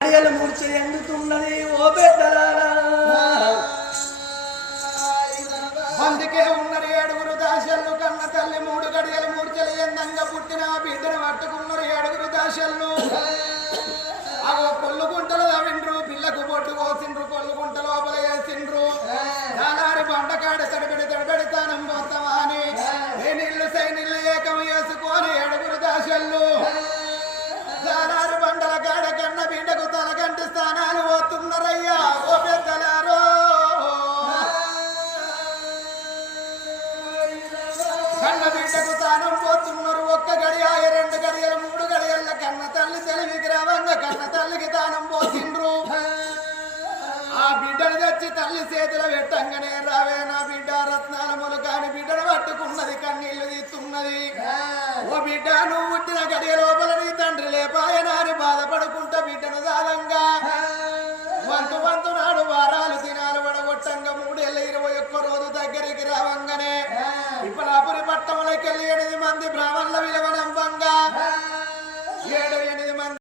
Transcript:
మూర్చలు ఎందుతున్నది ఓ పెద్దలారా అందుకే ఉన్నరు ఏడుగురు దాసళ్ళు కన్న తల్లి 3 గడియలు మూర్చలు ఎందంగా పుట్టిన బిడ్డను పట్టుకున్నారు ఏడుగురు దాసళ్ళు అగో కొల్లు గుంటలు తవ్విండ్రు పిల్లకు బొట్టు కోసిండ్రు కొల్లు గుంట లోపల వేసిండ్రు చాలారి బండకాడ తడబడి తానం పోతామా అని నీళ్లు సైనిళ్ళు ఏకం వేసుకొని ఏడుగురు దాసళ్ళు చాలారి బండల కాడ కన్న బిడ్డకు తలకంటి స్థానాలు పోతున్నారయ్యా ఓ పెద్దలారో కన్న బిడ్డకు తానం పోతున్నారు 1 గడియ 2 గడియలు 3 గడియల కన్న తల్లి తెలివికి రావంగా కన్న తల్లికి తానం పోసిండ్రు ఆ బిడ్డను తెచ్చి తల్లి చేతుల పెట్టంగానే రావే నా బిడ్డ రత్నాల మొలకాని బిడ్డను పట్టుకున్నది కన్నీళ్లు తీస్తున్నది ఓ బిడ్డ నువ్వు పుట్టిన గడియ లోపల నీ తండ్రి లేపాయనాని బాధపడుకుంటా బిడ్డను దాలంగా వంతు నాడు వారాలు దినాలు పడగొట్టంగా 3 ఏళ్ళ 21 రోజు దగ్గరికి రావంగానే ఇప్పలాపురి పట్టణంలోకి వెళ్ళి 8 మంది బ్రాహ్మణ